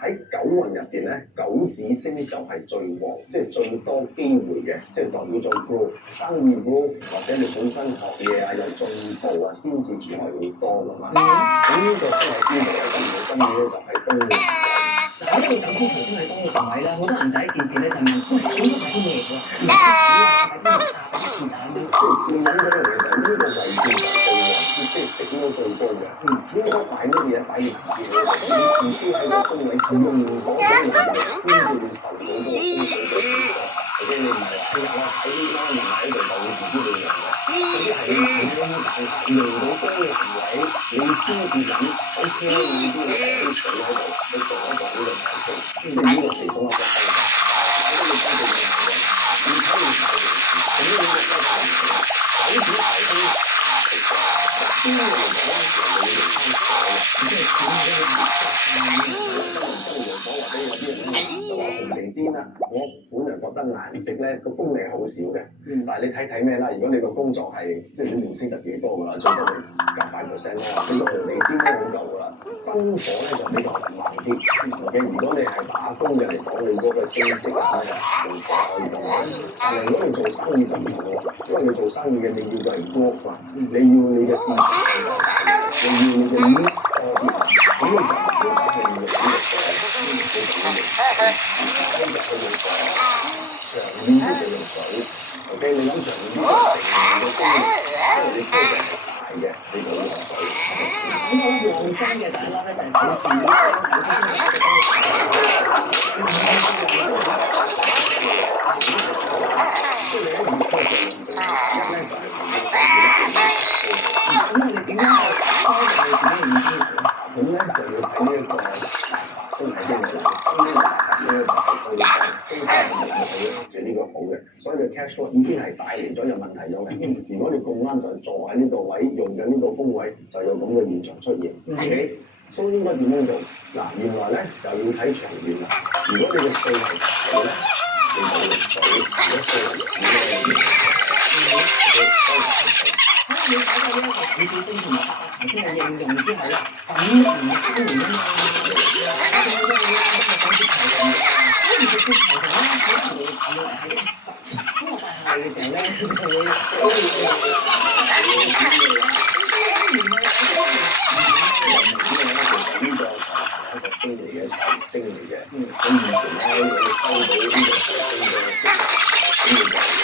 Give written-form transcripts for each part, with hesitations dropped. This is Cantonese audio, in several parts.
喺九運入邊咧，九紫星就係最旺，即係最多機會嘅，即係代表咗 growth，生意 growth 或者你本身學嘢啊有進步啊，先至才會多噶嘛。咁呢個星喺邊度咧？今年咧就係東南位。嗱，呢個九紫頭先係東南位啦，好多人第一件事咧就問：喂，應該擺啲咩嘅？擺啲水啊，擺啲啊，擺啲錢啊咁樣。即係你諗嗰樣嘢就係呢個位置就係最旺，即係食到最高嘅。應該擺乜嘢？擺你自己嘅，你自己喺個宮位用嗰個能力先至會受到嗰個風水嘅幫助。或者你唔係話哎呀我睇呢單人喺度就會自己去用嘅，嗰啲係你用到辦法用到東南位，你先至諗 OK 呢啲嘢啲水喺度去做一個呢個提升，即係呢個其中一個方法。但係都要跟住你嚟嘅，要睇你晒件事，咁呢個方法唔同。九紫提升食嘅，邊個嚟講咧？你要用翻火嘅，即係點樣去調節啊？真係用火或者有啲人咧就話紅地氈啦，我本人覺得顏色咧個功力好少嘅，但係你睇咩啦？如果你個工作係即係你唔識得幾多㗎啦，最多你夾5%啦，呢個紅地氈都好夠㗎啦。真火咧就比較慢啲。OK，如果你係打工嘅嚟講，你嗰個升職啊用火可以用嘅，但係如果你做生意就唔同喎，因為你做生意嘅你要嘅係 growth 啊，你要你嘅市場更加大，你要你嘅 needs 多啲，咁你就唔好走去用呢個火，你就要用水，今日去用火，長遠啲就用水。OK， 你諗長遠啲就成年嘅功力，因為你 project 係大嘅，你就要用水。咁我旺生嘅第一粒咧就係九紫星，九紫星就係即係你喺二三四年做，一咧就係咁我哋點樣去幫助你自己嘅意見？咁咧就要睇呢一個大白星喺邊度啦。今年嘅大白星咧就係對上都係冇好住呢個好嘅，所以你 cash flow 已經係帶嚟咗有問題咗嘅。如果你咁啱就坐喺呢個位，用緊呢個宮位，就有咁嘅現象出現。OK，所以應該點樣做？嗱，原來咧又要睇長遠啦。如果你嘅數係大嘅咧，你就用水；如果數係少咧，你就用水。你睇到呢一個九紫星同埋八白頭先嘅應用之後咧，咁年3年啊嘛，大家都要講接財神嘅，咁其實接財神咧，可能會係一個神，咁我帶下你嘅時候咧，佢就會呢個財神係一個星嚟嘅，財星嚟嘅。咁以前咧，你收到呢個財星嘅息，咁你就啲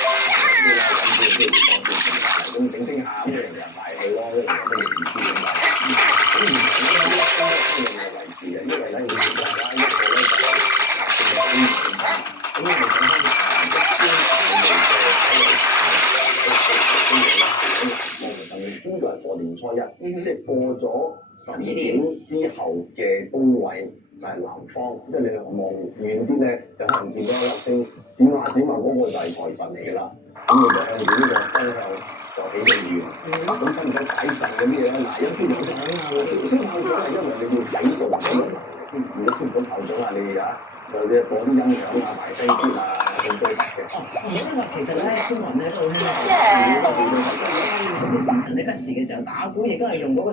啦，揾啲機會當啲錢嚟，咁整下咁人哋就買佢咯，因為有得容易啲咁嘛。咁原來呢一星都係用嘅位置嘅，因為咧你見到啦，一個咧就係正有啲唔同啦。咁我哋講翻一邊係你嘅星嚟啦，等於呢個係貨年初一，即係過咗12點之後嘅宮位。就係南方，即係你望遠啲咧，有可能見到一粒星閃下閃下，嗰個就係財神嚟㗎啦。咁你就向住呢個方向就起個願。咁使唔使擺陣嗰啲嘢咧？嗱，一先講咗啊，先炮仗係因為你要啟動咗個能力。如果先唔講炮仗啊，你啊或者播啲音響啊、大聲啲啊，咁都得嘅。即係話其實咧，中國人咧都好興講，如果啲時辰呢吉時嘅時候打鼓，亦都係用嗰個。